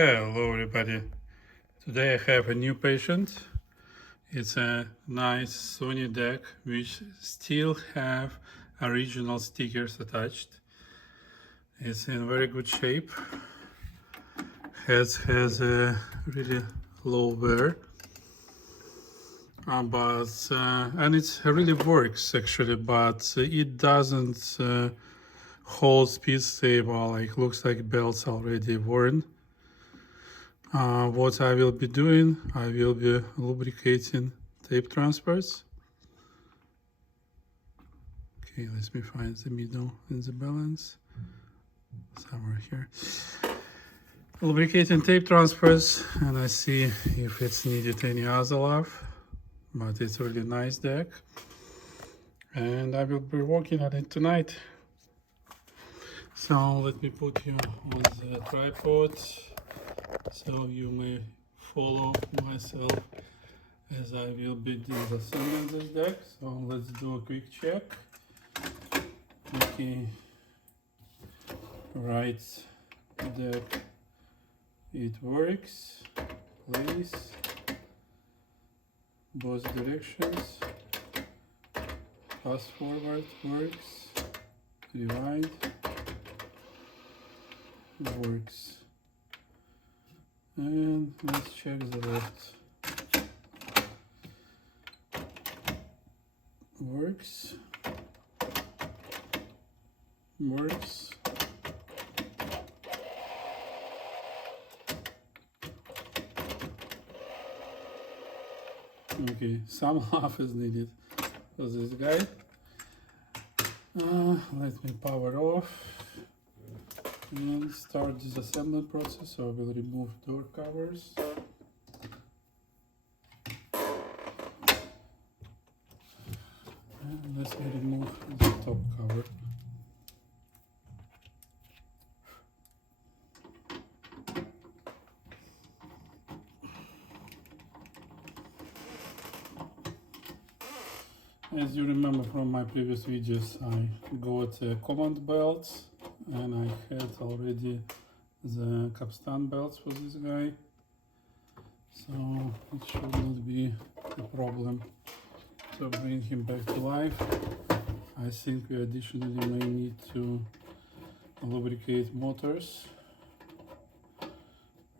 Hello everybody. Today I have a new patient. It's a nice Sony deck which still have original stickers attached. It's in very good shape. Has a really low wear. And it really works actually, but it doesn't hold speed stable. Like looks like belts already worn. What I will be doing, I will be lubricating tape transfers. Okay, let me find the middle in the balance. Somewhere here. Lubricating tape transfers, and I see if it's needed any other love. But it's a really nice deck. And I will be working on it tonight. So let me put you on the tripod so you may follow myself as I will be disassembling this deck. So let's do a quick check. Okay, right deck, it works. Place both directions. Fast forward works. Rewind works. And let's check the left. Works. Works. Okay, some love is needed for this guy. Let me power off and start disassembly process. So I will remove door covers. And let me remove the top cover. As you remember from my previous videos, I got command belts and I had already the capstan belts for this guy, so it should not be a problem to bring him back to life. I think we additionally may need to lubricate motors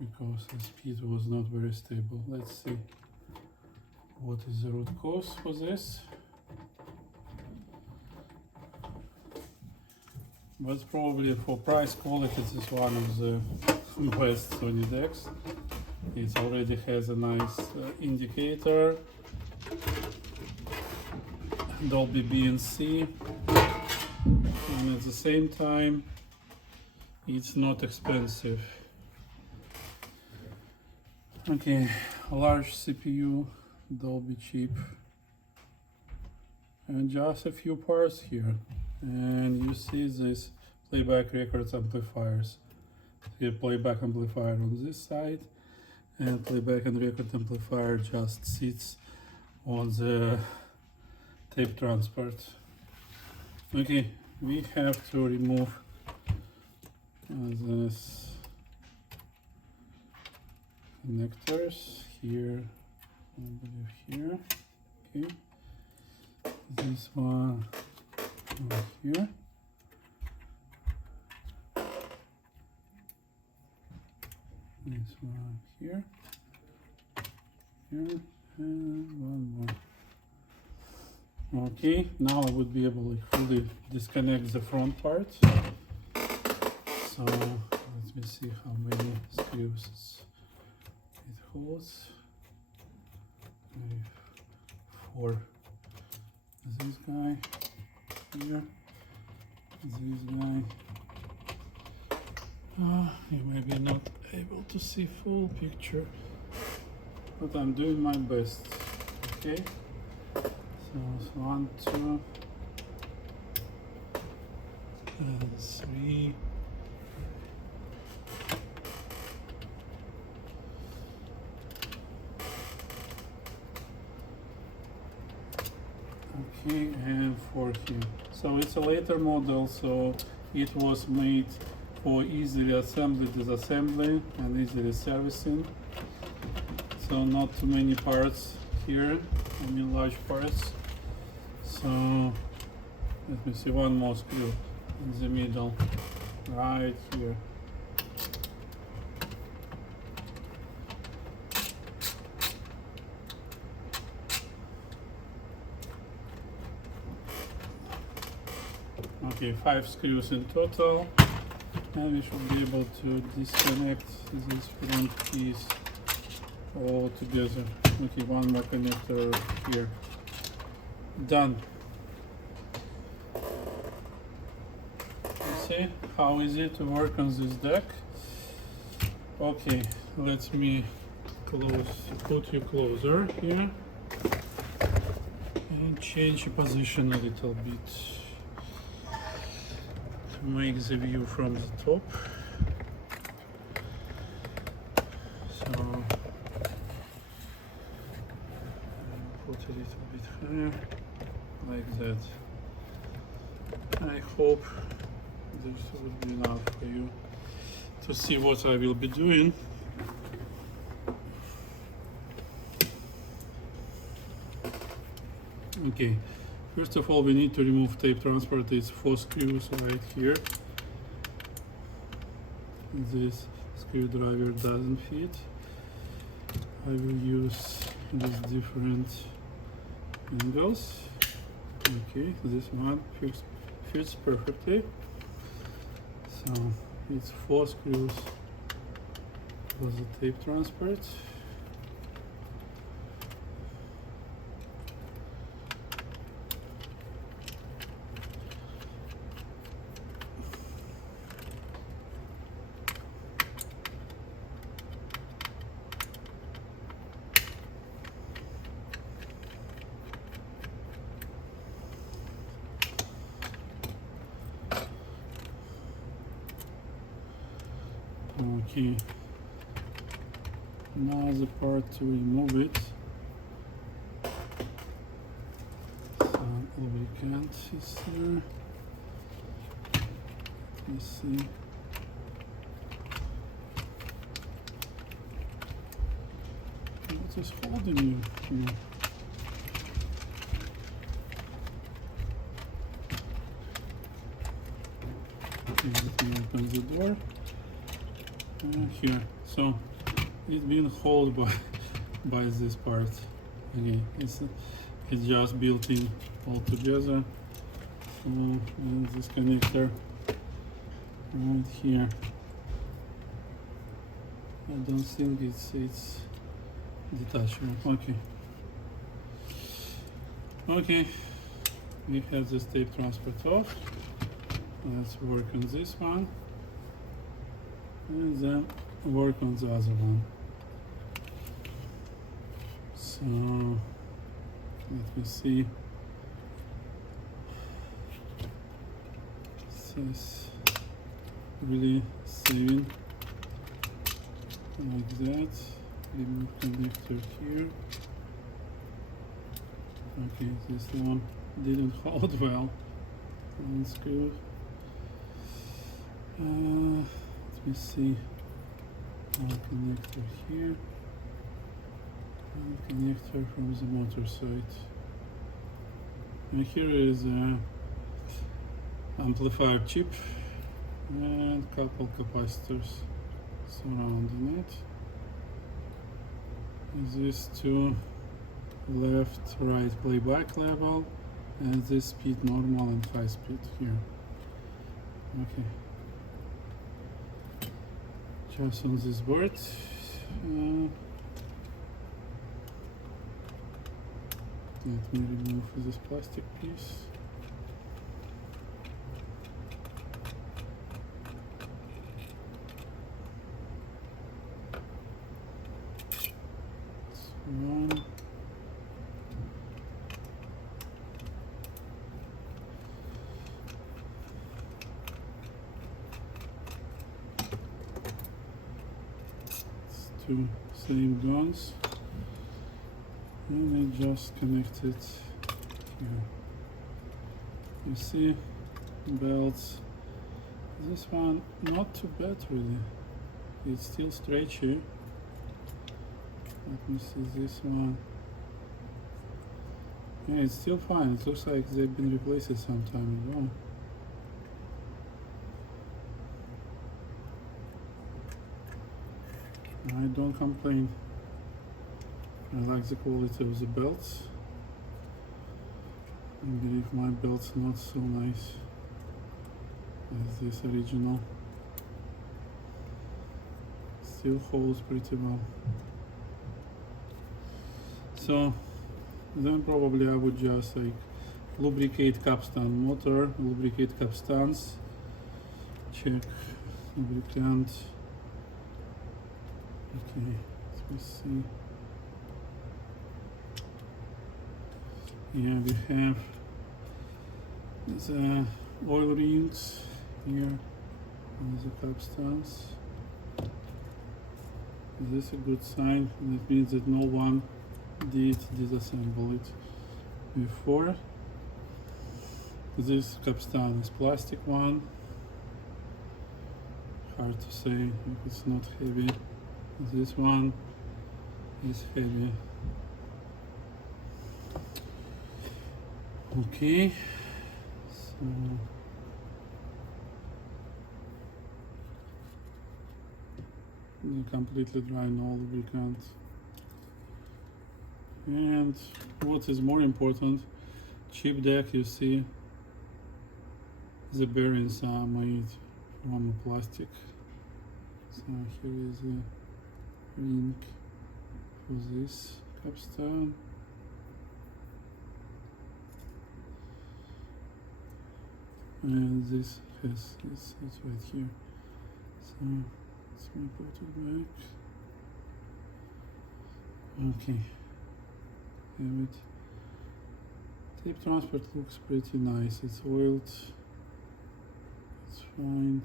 because the speed was not very stable. Let's see what is the root cause for this. But probably for price quality, this is one of the best Sony decks. It already has a nice indicator, Dolby BNC, and at the same time, it's not expensive. Okay, large CPU, Dolby chip, and just a few parts here. And you see this playback records amplifiers. The playback amplifier on this side, and playback and record amplifier just sits on the tape transport. Okay, we have to remove this connectors here, I believe here. Okay, this one over here. This one here. Here, and one more. Okay, now I would be able to fully disconnect the front part. So let me see how many screws it holds. Maybe 4. This guy here, this guy. You may be not able to see full picture, but I'm doing my best. Okay, so it's 1, 2, and 3. Okay, and 4 here. So it's a later model, so it was made for easy reassembly, disassembly, and easy servicing. So not too many parts here, I mean large parts. So let me see, one more screw in the middle, right here. Okay, 5 screws in total, and we should be able to disconnect this front piece all together. Okay, one more connector here. Done. You see how easy to work on this deck? Okay, let me put you closer here and change your position a little bit to make the view from the top. So put a little bit higher, like that. I hope this will be enough for you to see what I will be doing. Okay, first of all we need to remove tape transport. It's 4 screws right here. This screwdriver doesn't fit. I will use these different angles. Okay, this one fits perfectly. So it's 4 screws for the tape transport. Okay, now the part to remove it. Some lubricant is here. Let me see. What is holding you? No. Okay, let me open the door. Here, so it's been held by this part. Okay, it's just built in all together. So and this connector right here. I don't think it's detachable. Okay, we have this tape transport off. Let's work on this one. And then work on the other one. So let me see. This is really saving like that. Remove connector here. Okay, this one didn't hold well. One screw. Let me see, one connector here, and connector from the motor side. And here is a amplifier chip and couple capacitors surrounding it. And these two left, right playback level, and this speed normal and high speed here. Okay. Just on this board. Let me remove this plastic piece. That's one. Two same guns, and I just connect it here. You see belts This one not too bad really. It's still stretchy. Let me see this one. Yeah, it's still fine. It looks like they've been replaced some time ago. I don't complain. I like the quality of the belts. I believe my belt's not so nice as this original. Still holds pretty well. So then probably I would just like lubricate capstan motor, lubricate capstans, check lubricant. Okay, let me see. Yeah, we have the oil rings here on the capstans. Is this a good sign? That means that no one did disassemble it before. This capstan is plastic one. Hard to say if it's not heavy. This one is heavy. Okay, so completely dry, no lubricant. And what is more important, chip deck, you see the bearings are made from plastic. So here is a ring for this capstan. And this has it's right here. So let me put it back. Okay. Have it. Tape transport looks pretty nice. It's oiled. It's fine.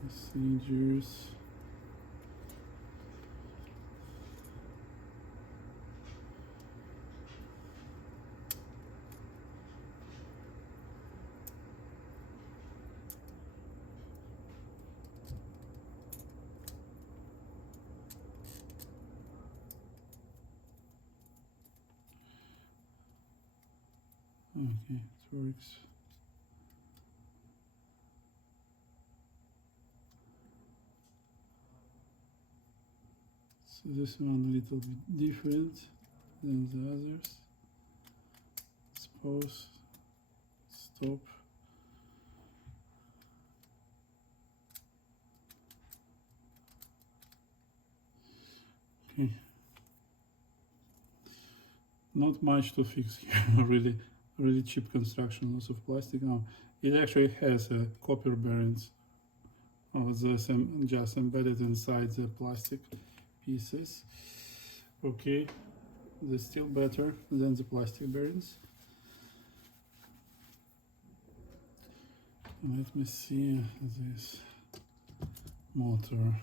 Procedures. Okay, it works. So this one a little bit different than the others. Let's pause, stop. Okay. Not much to fix here, really cheap construction, lots of plastic. Now, it actually has a copper bearings just embedded inside the plastic pieces. Okay, they're still better than the plastic bearings. Let me see this motor.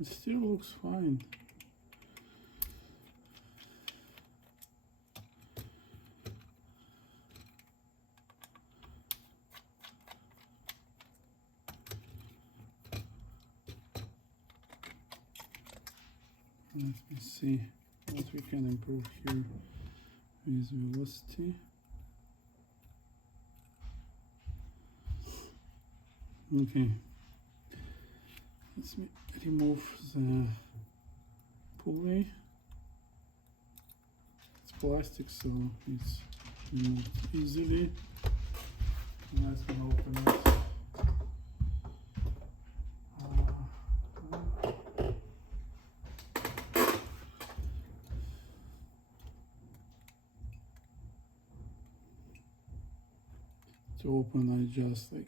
It still looks fine. Let me see what we can improve here with velocity. Okay, let me remove the pulley. It's plastic, so it's removed easily. Let's open it. To open, I just like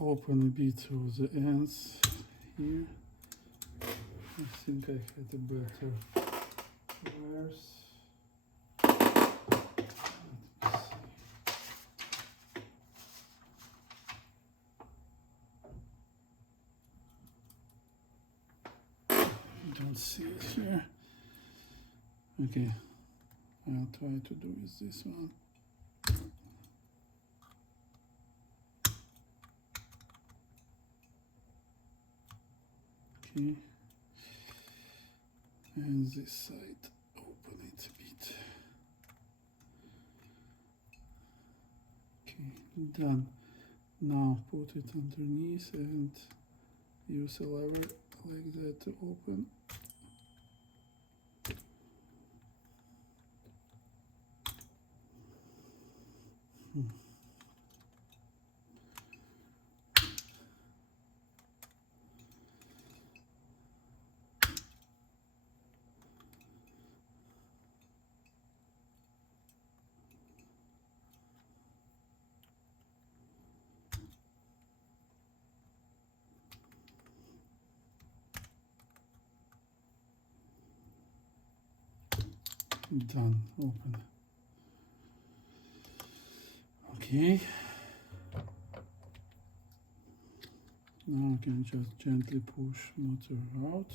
open a bit of the ends here. I think I had a better wires. don't see it here. Okay, I'll try to do with this one. Okay, and this side, open it a bit. Okay, done. Now put it underneath and use a lever like that to open. Done, open. Okay. Now I can just gently push motor out.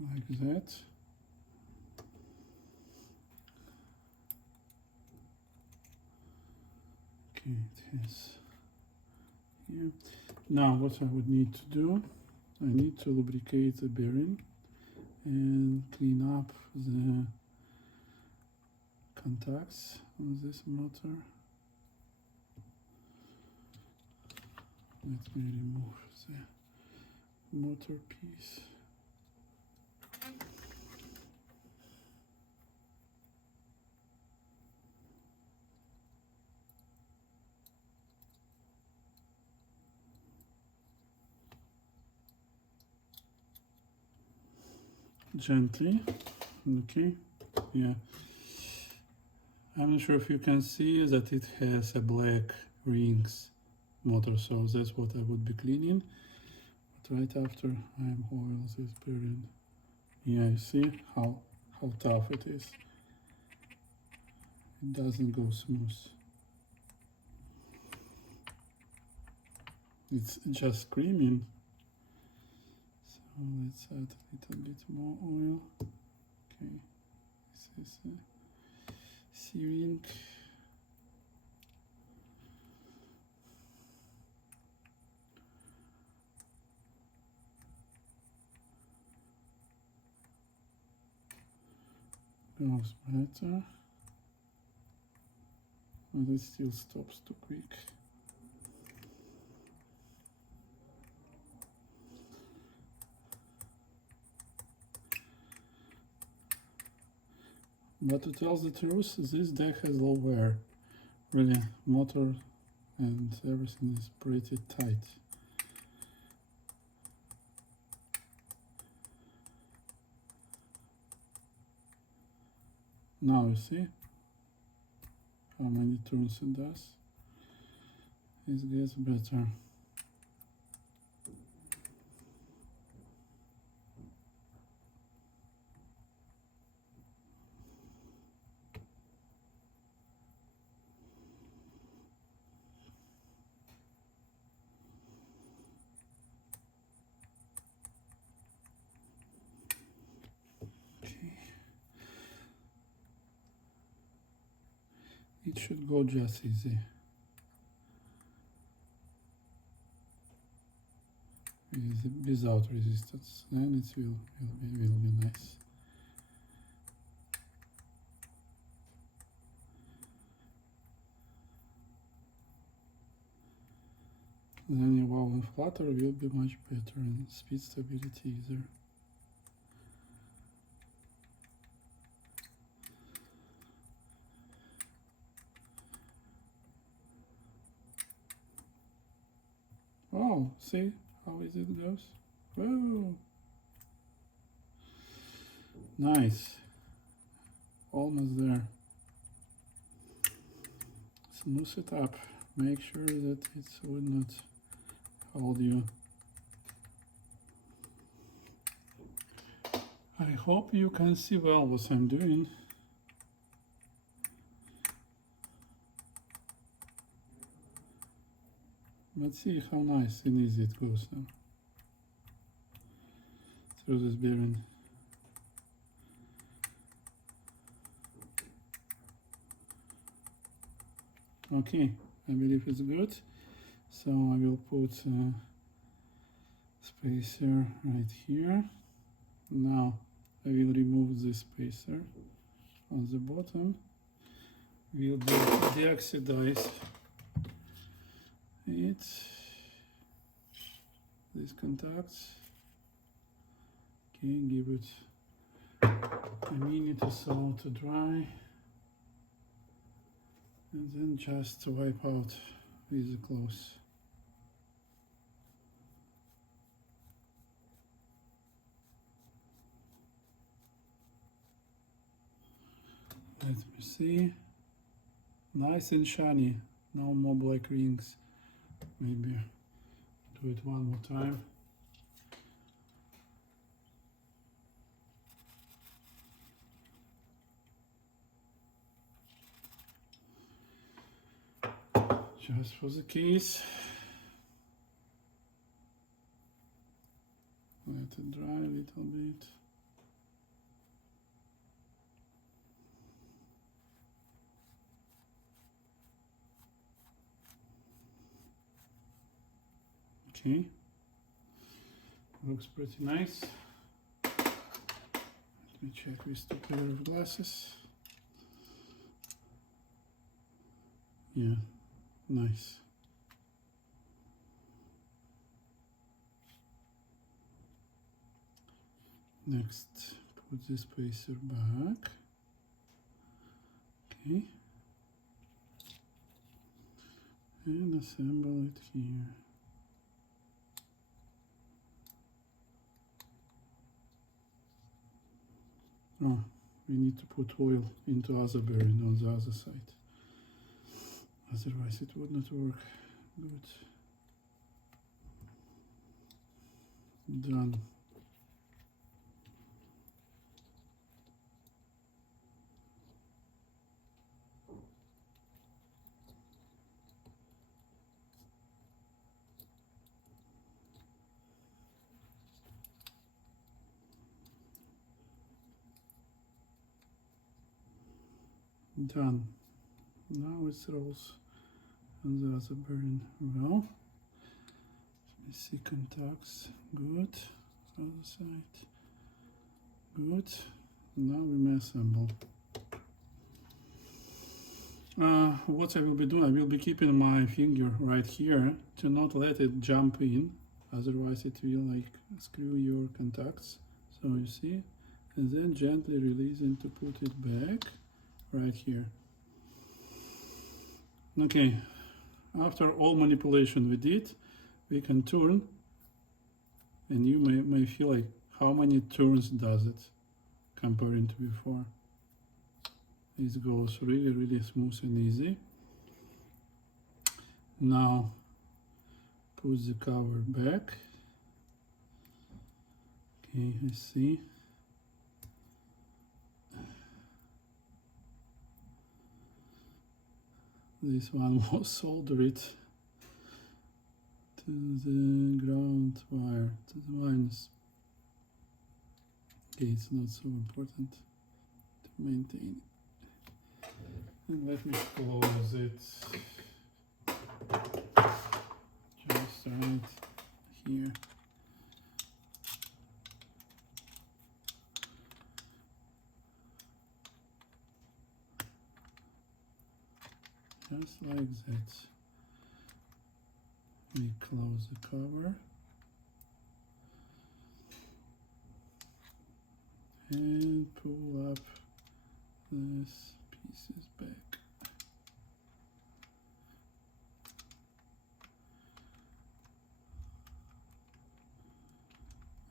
Like that. Okay, it has here. Now what I would need to do, I need to lubricate the bearing and clean up the contacts on this motor. Let me remove the motor piece. Gently, okay, yeah. I'm not sure if you can see that it has a black rings motor, so that's what I would be cleaning. But right after I'm oil this bearing, yeah, you see how tough it is. It doesn't go smooth. It's just screaming. So let's add a little bit more oil. Okay, this is a C-ring. Goes better, but it still stops too quick. But to tell the truth, this deck has low wear. Really, motor and everything is pretty tight. Now you see how many turns it does. It gets better. It should go just easy. Without resistance, then it will be nice. Then your valve and flutter will be much better, and speed stability either. Oh, see how easy it goes? Whoa! Nice. Almost there. Smooth it up. Make sure that it would not hold you. I hope you can see well what I'm doing. Let's see how nice and easy it goes now through this bearing. Okay, I believe it's good. So I will put a spacer right here. Now I will remove this spacer on the bottom. We'll deoxidize it, these contacts. Okay, give it a minute or so to dry, and then just wipe out with the cloth. Let me see. Nice and shiny, no more black rings. Maybe do it one more time. Just for the case. Let it dry a little bit. Okay, looks pretty nice. Let me check with 2 pair of glasses. Yeah, nice. Next, put the spacer back. Okay, and assemble it here. Oh, we need to put oil into other bearing on the other side. Otherwise it would not work. Good. Done. Done. Now it rolls on the other bearing well. Let me see contacts. Good. Other side. Good. Now we may assemble. What I will be doing, I will be keeping my finger right here to not let it jump in, otherwise it will like screw your contacts. So you see, and then gently releasing to put it back right here. Okay, after all manipulation we did, we can turn, and you may feel like how many turns does it comparing to before. It goes really, really smooth and easy. Now put the cover back. Okay, I see. This one was soldered to the ground wire, to the minus. Okay, it's not so important to maintain it. And let me close it just right here. Just like that. We close the cover and pull up these pieces back.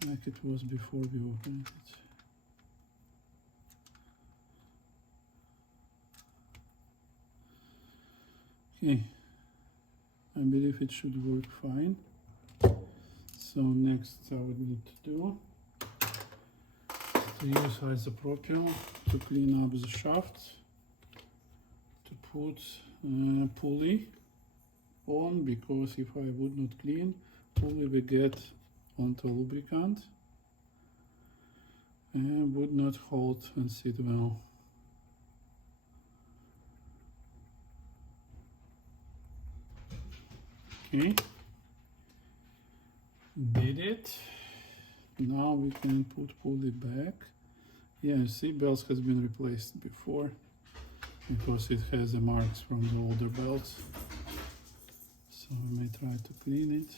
Like it was before we opened it. Okay, I believe it should work fine. So next I would need to do to use isopropyl to clean up the shaft, to put a pulley on, because if I would not clean, fully we get onto lubricant and would not hold and sit well. Okay, did it. Now we can put pulley back. Yeah, see, belts has been replaced before because it has the marks from the older belts. So we may try to clean it.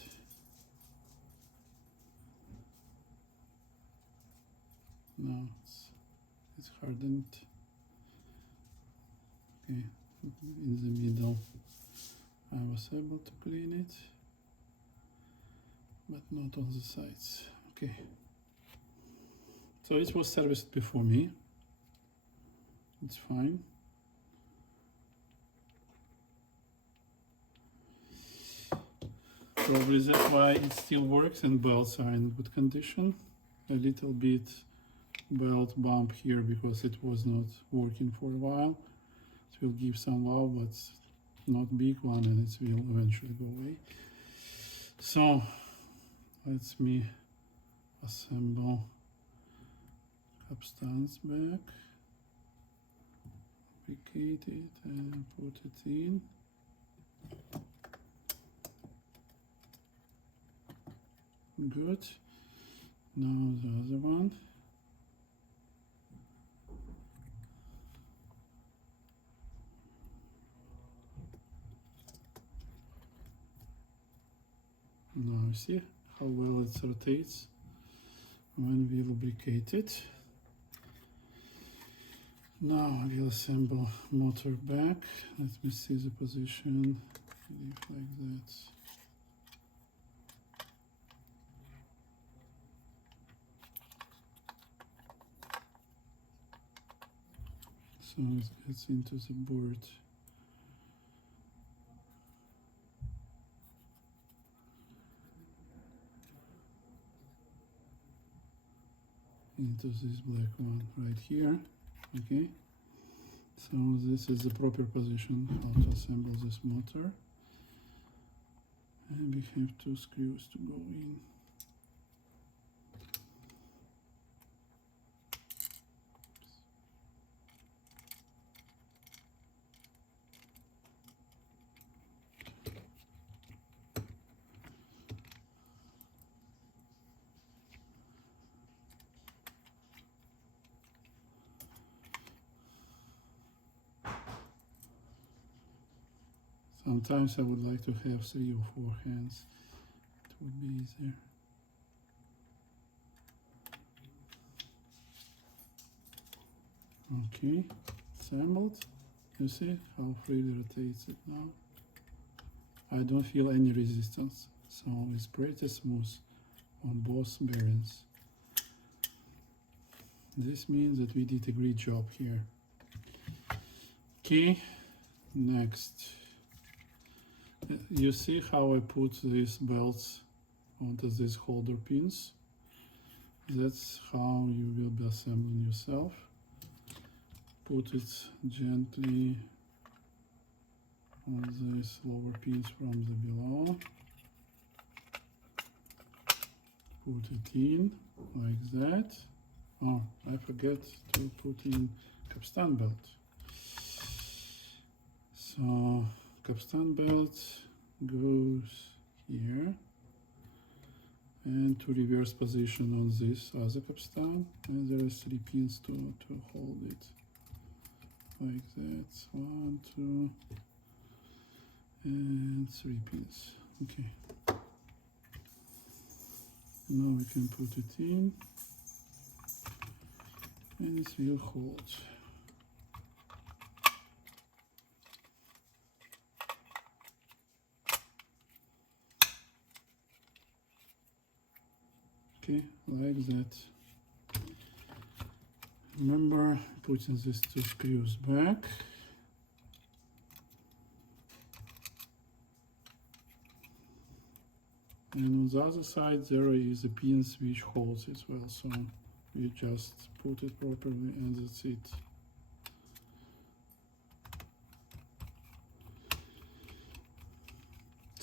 No, it's hardened. Okay, in the middle I was able to clean it, but not on the sides. Okay, so it was serviced before me. It's fine. Probably that's why it still works and belts are in good condition. A little bit belt bump here because it was not working for a while. It will give some wow, but not big one, and it will eventually go away. So let's me assemble capstans back, lubricate it and put it in. Good. Now the other one. Now see how well it rotates when we lubricate it. Now I will assemble motor back. Let me see the position. Leave like that. So it gets into the board. Into this black one right here. Okay, so this is the proper position how to assemble this motor, and we have 2 screws to go in. Sometimes I would like to have 3 or 4 hands. It would be easier. Okay, assembled. You see how freely rotates it now? I don't feel any resistance, so it's pretty smooth on both bearings. This means that we did a great job here. Okay, next. You see how I put these belts onto these holder pins? That's how you will be assembling yourself. Put it gently on these lower pins from the below. Put it in like that. Oh, I forget to put in capstan belt. So capstan belt goes here, and to reverse position on this other capstan, and there are 3 pins to hold it like that. 1, 2, and 3 pins. Okay, now we can put it in and it will hold. Okay, like that. Remember putting these 2 screws back. And on the other side there is a pins which holds it well, so you just put it properly and that's it.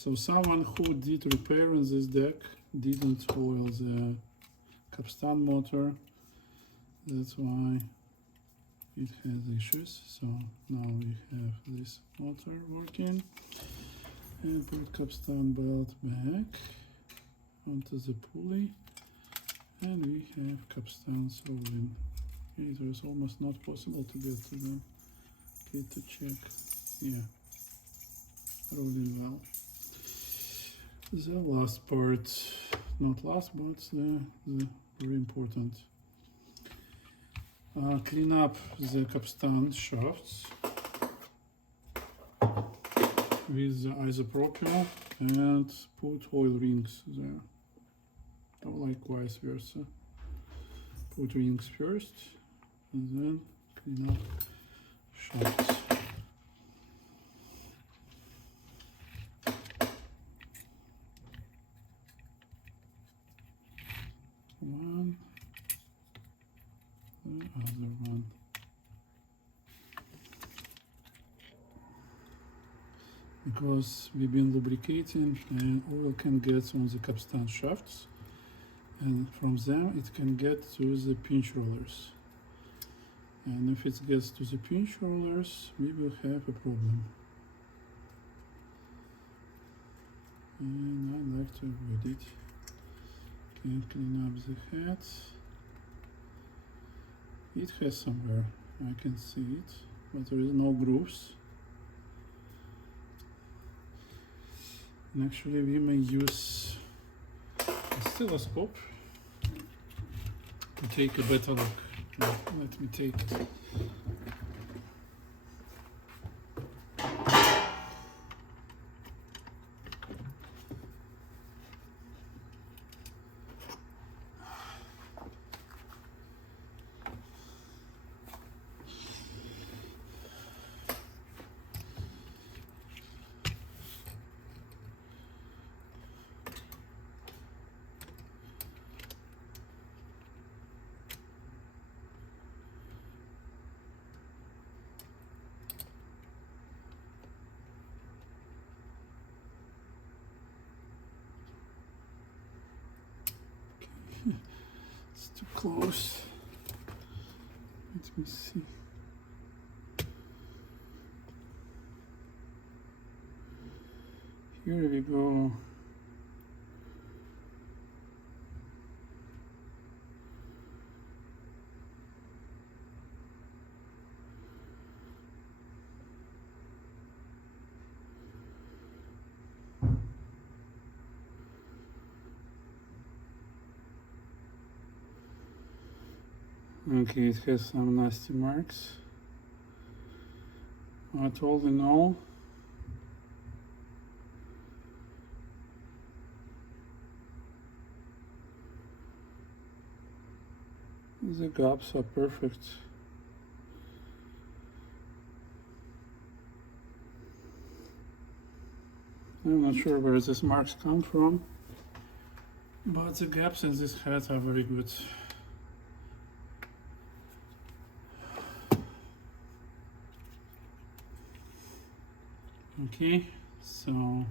So someone who did repair in this deck didn't oil the capstan motor. That's why it has issues. So now we have this motor working. And put capstan belt back onto the pulley. And we have capstans rolling. It was almost not possible to get to them. Okay, to check. Yeah, rolling well. The last part, not last, but the very important. Clean up the capstan shafts with the isopropyl and put oil rings there, or like vice versa. Put rings first and then clean up shafts. One, the other one. Because we've been lubricating and oil can get on the capstan shafts, and from them it can get to the pinch rollers. And if it gets to the pinch rollers, we will have a problem. And I like to avoid it. Okay, clean up the head. It has somewhere, I can see it, but there is no grooves. And actually we may use a oscilloscope to take a better look. Let me take it. It's too close. Let me see. Here we go. Okay, it has some nasty marks. But all in all, the gaps are perfect. I'm not sure where these marks come from, but the gaps in this head are very good. Okay, so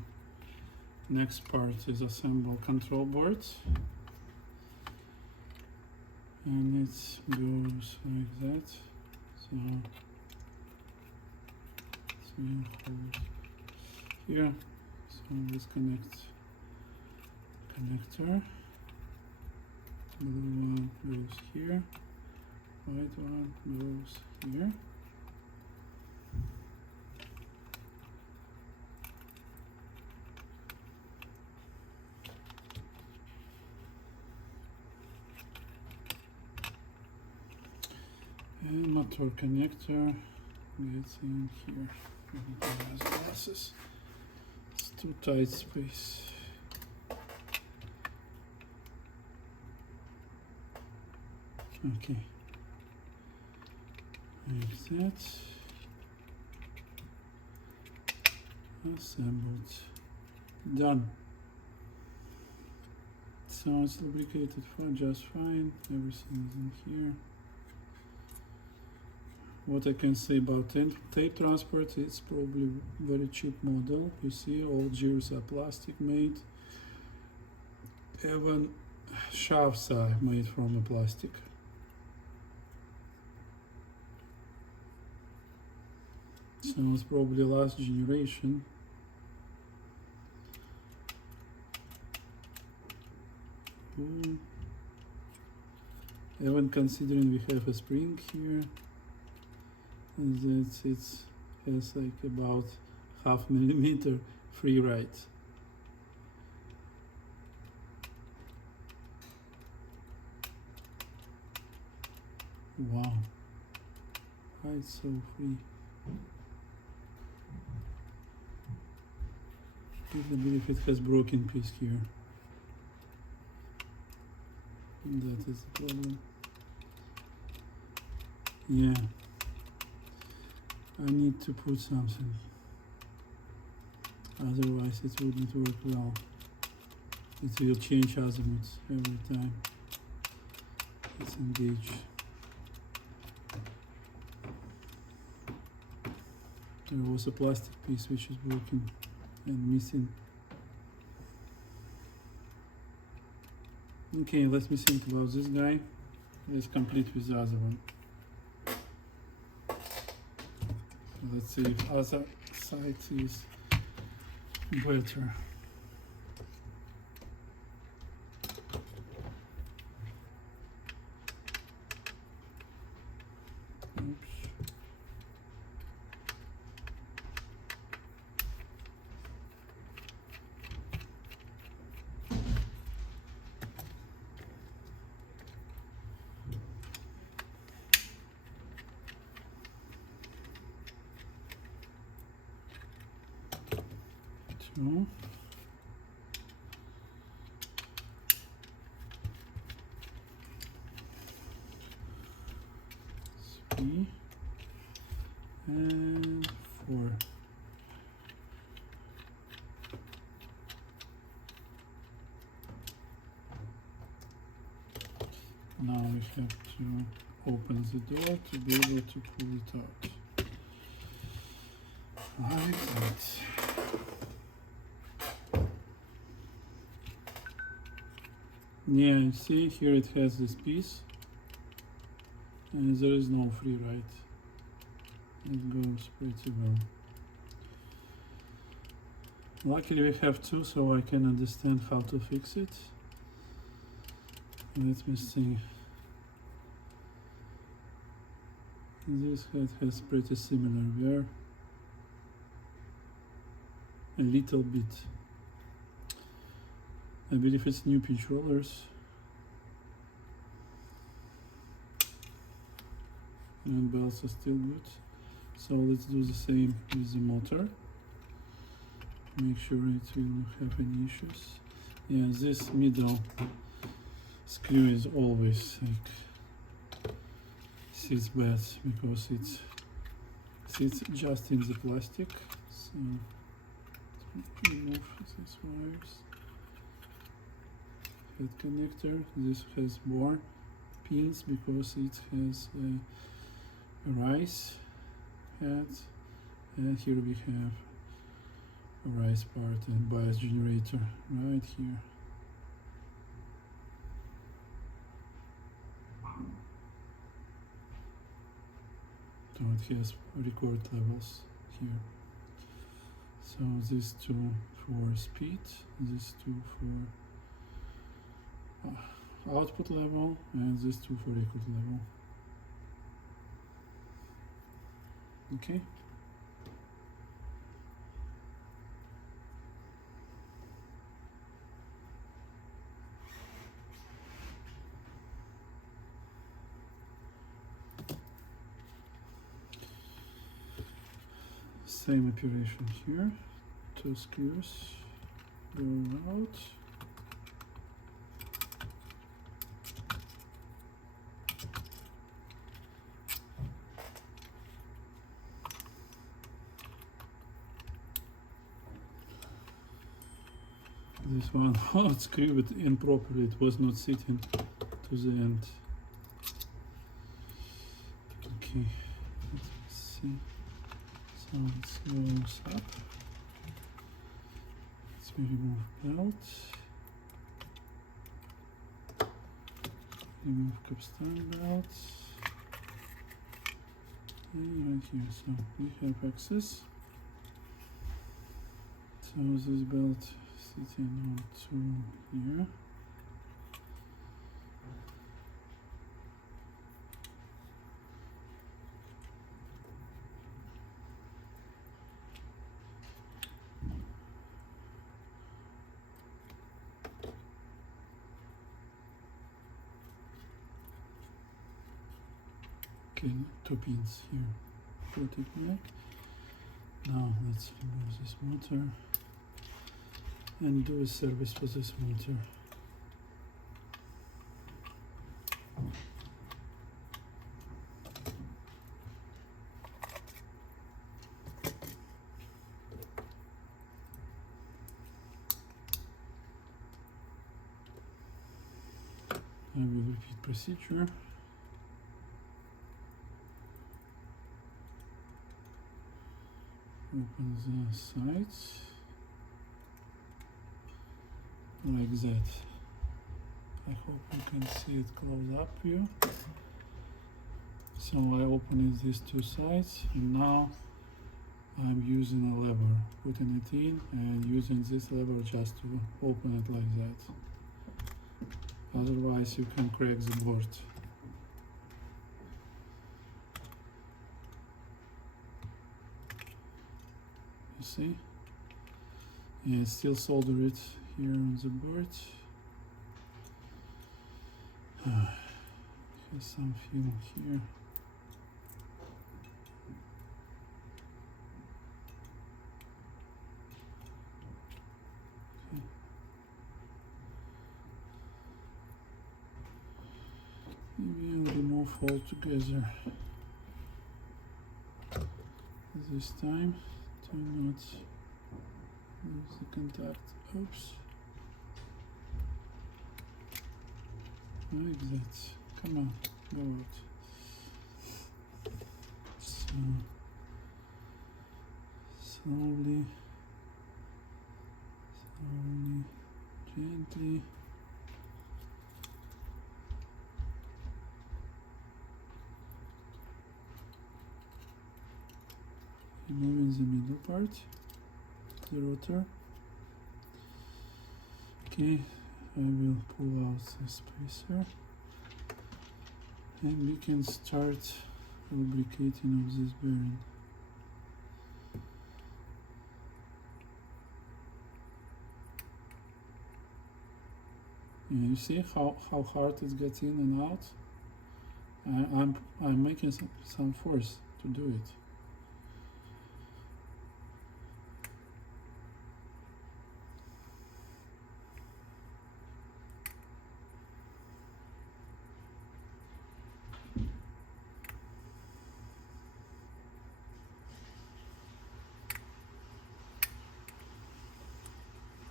next part is assemble control boards, and it goes like that. So 3 holes here. So let's connect connector. Blue one goes here, white one goes here. And motor connector gets in here. Everybody has glasses. It's too tight space. Okay. Like that. Assembled. Done. So it's lubricated just fine. Everything is in here. what I can say about tape transport, it's probably very cheap model. You see, all gears are plastic made. Even shafts are made from a plastic. So it's probably last generation. Even considering we have a spring here, and it has like about 0.5 millimeter free ride. Wow, it's so free. I believe it has broken piece here. That is the problem. Yeah, I need to put something, otherwise it wouldn't work well. It will change azimuth every time it's engaged. There was a plastic piece which is broken and missing. Okay, let me think about this guy. Let's complete with the other one. Let's see if other side is better. Oops. So, three and 4. Now we have to open the door to be able to pull it out. Like that. Yeah, you see here it has this piece and there is no free ride. It goes pretty well. Luckily we have two, so I can understand how to fix it. Let me see. This head has pretty similar wear. A little bit. I believe it's new pinch rollers. And belts are still good. So let's do the same with the motor. Make sure it will not have any issues. Yeah, this middle screw is always like sits bad because it sits just in the plastic. So remove these wires. Head connector. This has more pins because it has a rise head, and here we have a rise part and bias generator right here. So it has record levels here. So these two for speed, these two for output level, and these two for record level. Okay. Same operation here. Two screws go out. This one was screwed in properly, it was not sitting to the end. Okay, see. So let's go this up. Let's remove belt. Remove capstan belt. And right here, so we have access. So this belt sitting on to here. Okay, 2 pins here. Put it back. Now let's remove this motor and do a service for this motor. I will repeat procedure. Open the sides like that. I hope you can see it close up view. So I open these 2 sides, and now I'm using a lever, putting it in and using this lever just to open it like that. Otherwise you can crack the board. You see? And still solder it here on the board. There's some film here. Okay. Maybe I'll remove all together this time to not lose the contact. Oops. Like that. Come on, go out. So slowly, gently. Removing the middle part, the rotor. Okay, I will pull out the spacer and we can start lubricating of this bearing. And you see how hard it gets in and out? I'm making some force to do it.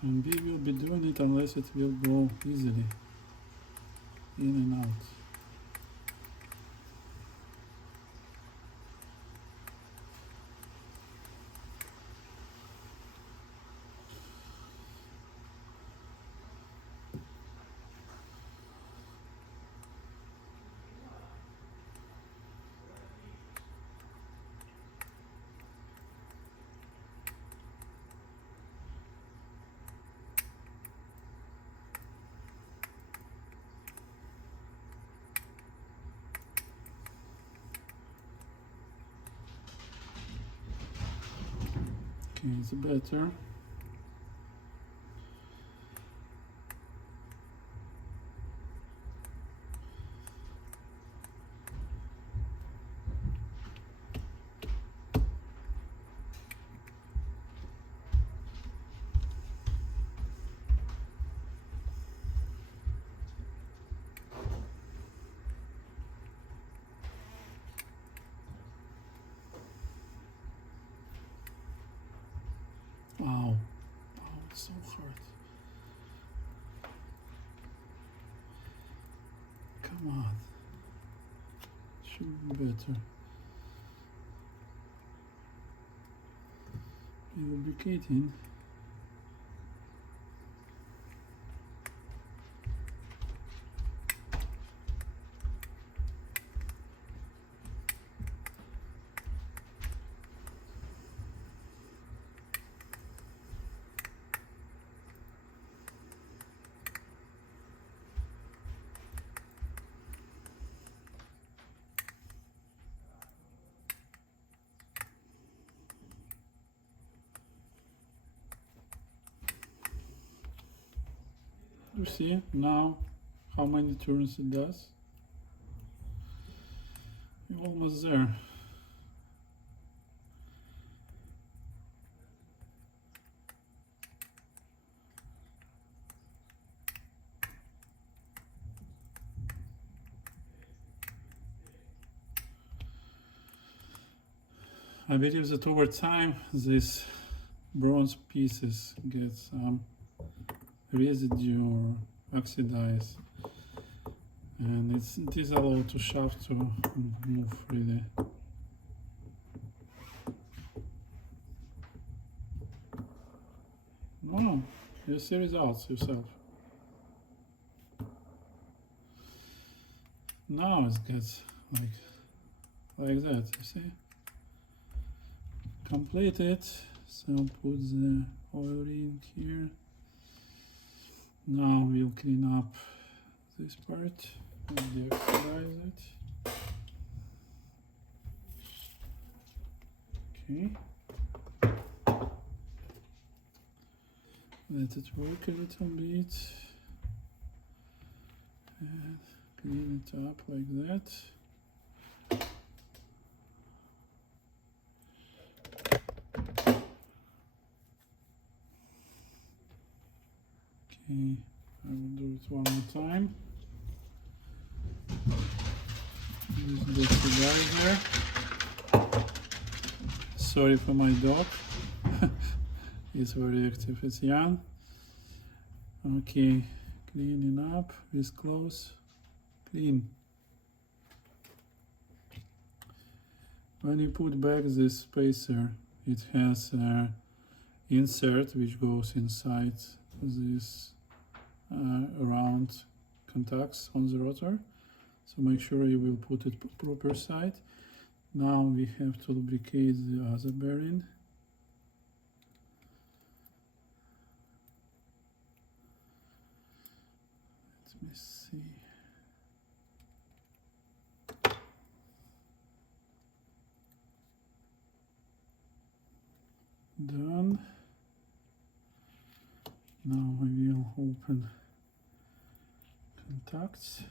And we will be doing it unless it will go easily in and out. Okay, it's better. Wow, it's so hard. Come on, should be better. lubricating. You see now how many turns it does? We're almost there. I believe that over time these bronze pieces get some residue or oxidize, and it is allowed to shaft to move freely. Wow, you see results yourself. Now it gets like that, you see? Completed. So put the oil ring here. Now we'll clean up this part and deoxidize it. Okay. Let it work a little bit. And clean it up like that. Okay, I will do it one more time. Use the oxidizer. Sorry for my dog. It's very active, it's young. Okay, cleaning up with clothes. Clean. When you put back this spacer, it has an insert which goes inside this round contacts on the rotor. So make sure you will put it proper side. Now we have to lubricate the other bearing. Let me see. Done. Now we will open contacts.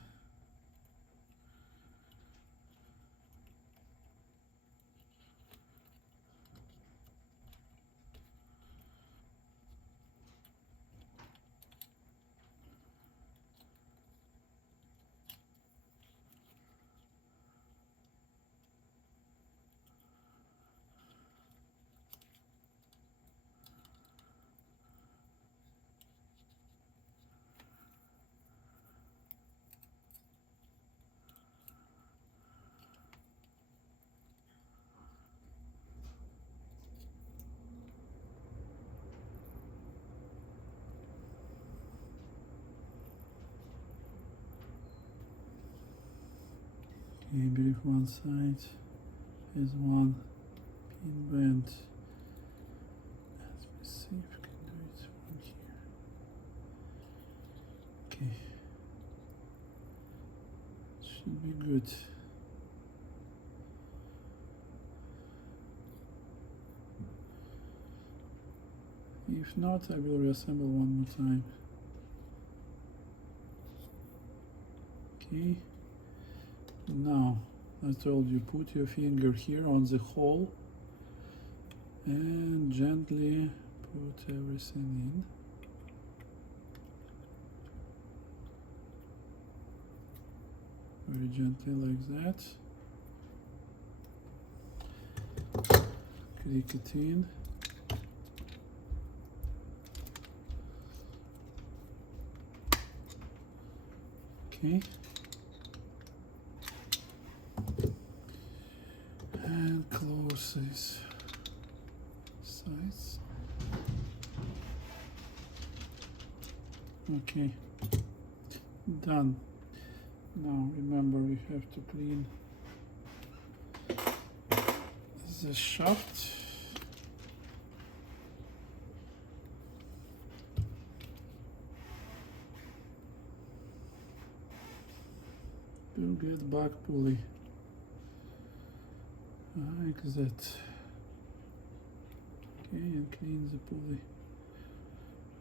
I believe one side has one pin bend. Let me see if I can do it from here. Okay, should be good. If not, I will reassemble one more time. Okay. Now, I told you, put your finger here on the hole and gently put everything in. Very gently like that. Click it in. Okay. And close this sides. Okay, done. Now remember, we have to clean the shaft. To get back pulley like that. Okay, and clean the pulley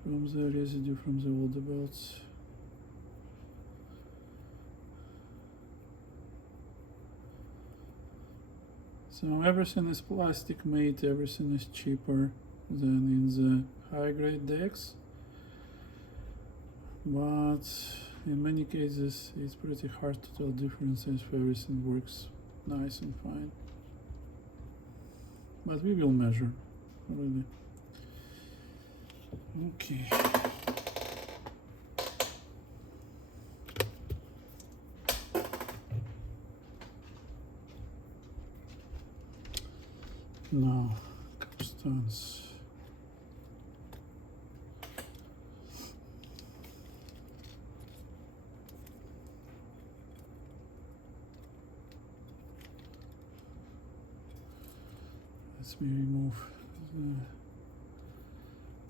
from the residue from the older belts. So everything is plastic made, everything is cheaper than in the high grade decks, but in many cases it's pretty hard to tell differences if everything works nice and fine. But we will measure, really. Okay. Now, capstans. Let me remove the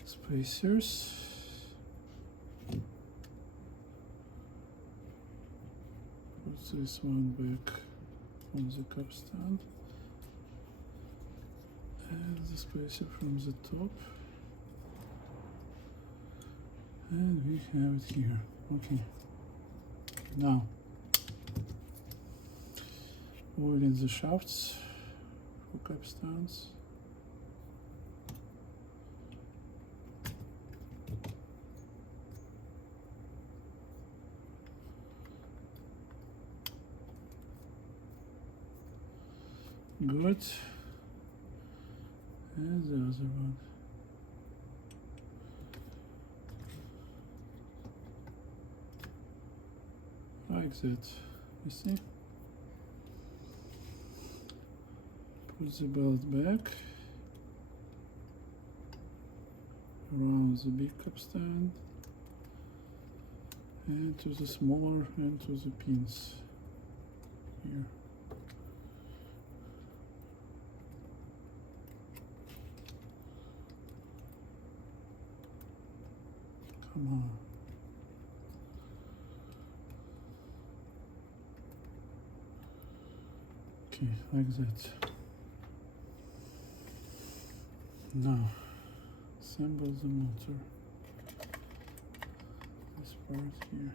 spacers. Put this one back on the capstan. And the spacer from the top. And we have it here. Okay. Now, oil in the shafts for capstans. Good. And the other one. Like that. You see? Put the belt back around the big capstan and to the smaller and to the pins here. Come on. Okay, like that. Now, assemble the motor. This part here.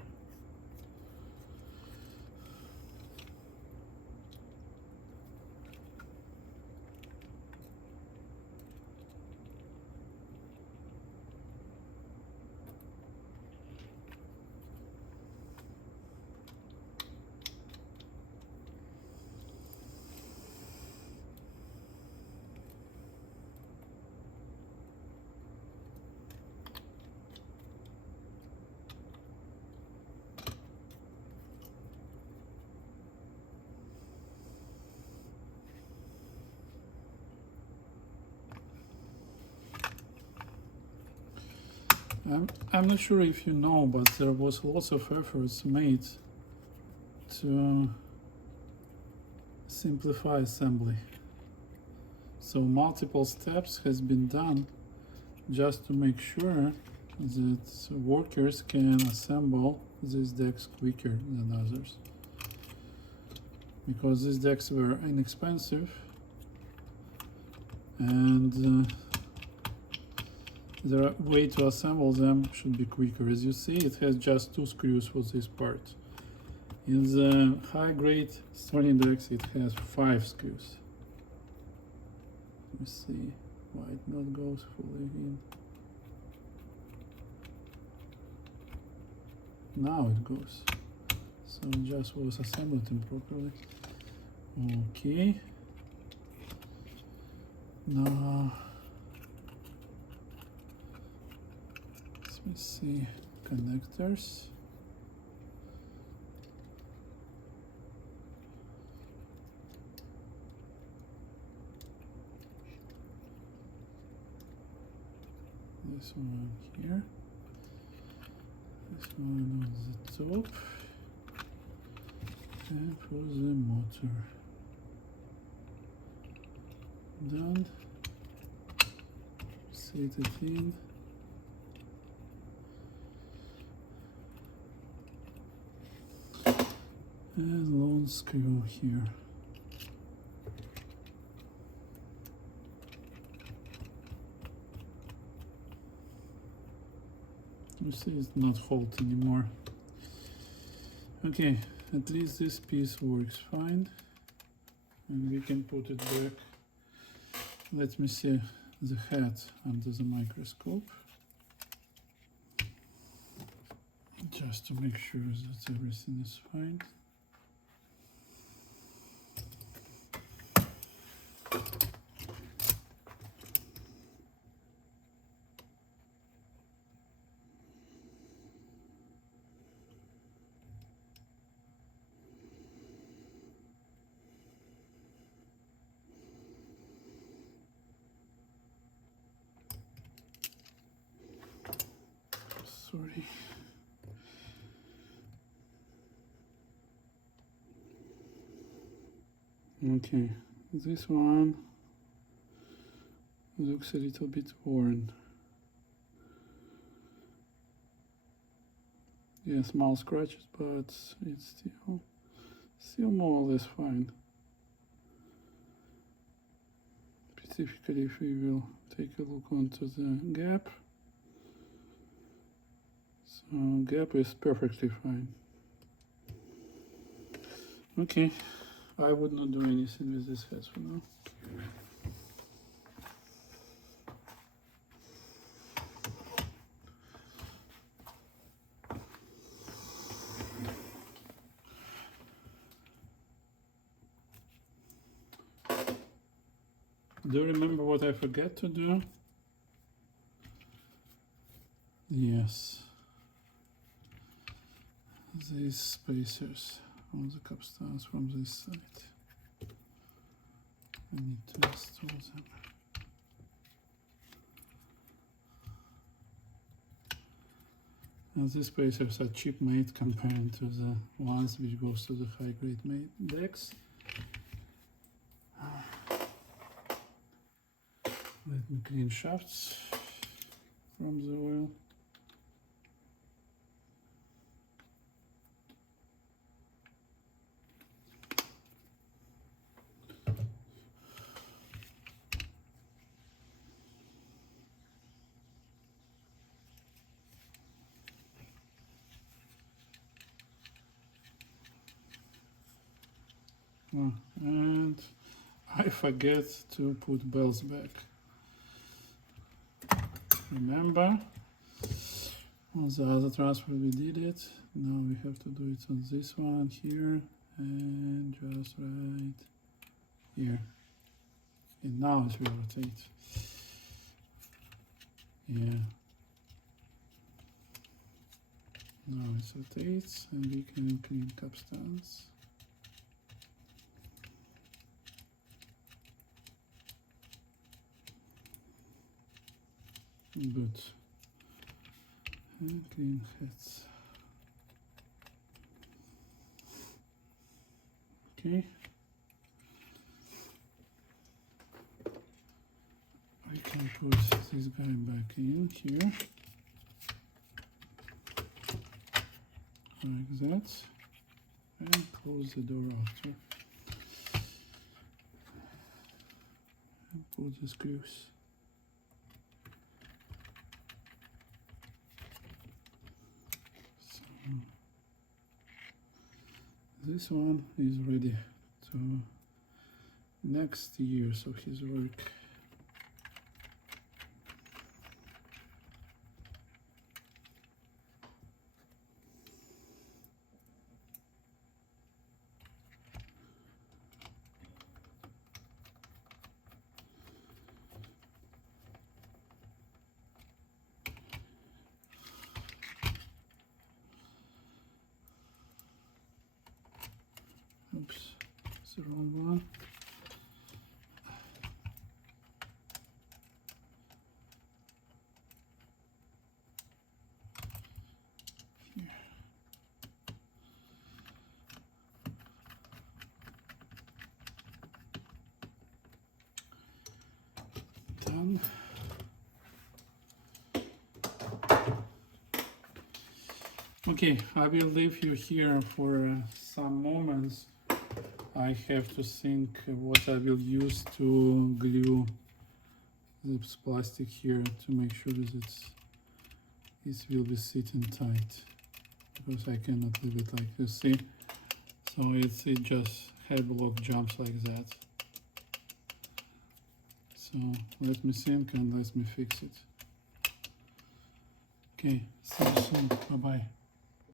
I'm not sure if you know, but there was lots of efforts made to simplify assembly. So multiple steps has been done just to make sure that workers can assemble these decks quicker than others. Because these decks were inexpensive and the way to assemble them should be quicker. As you see, it has just 2 screws for this part. In the high grade Sony decks, it has 5 screws. Let me see why it not goes fully in. Now it goes. So it just was assembled improperly. Okay. Now let me see connectors. this one here, this one on the top, and for the motor. Done. Set it in. And long screw here. You see it's not fault anymore. Okay, at least this piece works fine. And we can put it back. Let me see the head under the microscope. Just to make sure that everything is fine. Sorry. Okay, this one looks a little bit worn. Yeah, small scratches, but it's still more or less fine. Specifically, if we will take a look onto the gap. So gap is perfectly fine. Okay, I would not do anything with this head for now. Do you remember what I forgot to do? Yes. These spacers on the capstans from this side. I need to install them. And these spacers are cheap made compared to the ones which goes to the high grade made decks. Let me clean shafts from the oil. Oh, and I forget to put belts back. Remember, on the other transfer we did it. Now we have to do it on this one here and just right here. And now it will rotate. Yeah. Now it rotates and we can clean capstans. Good. And clean heads. Okay. I can put this guy back in here. Like that. And close the door after. And put the screws. This one is ready to next years of his work. Oops, it's the wrong one. Okay, I will leave you here for some moments. I have to think what I will use to glue this plastic here to make sure that it will be sitting tight, because I cannot leave it like you see. So it just head block jumps like that. So let me think and let me fix it. Okay, see you soon. Bye bye.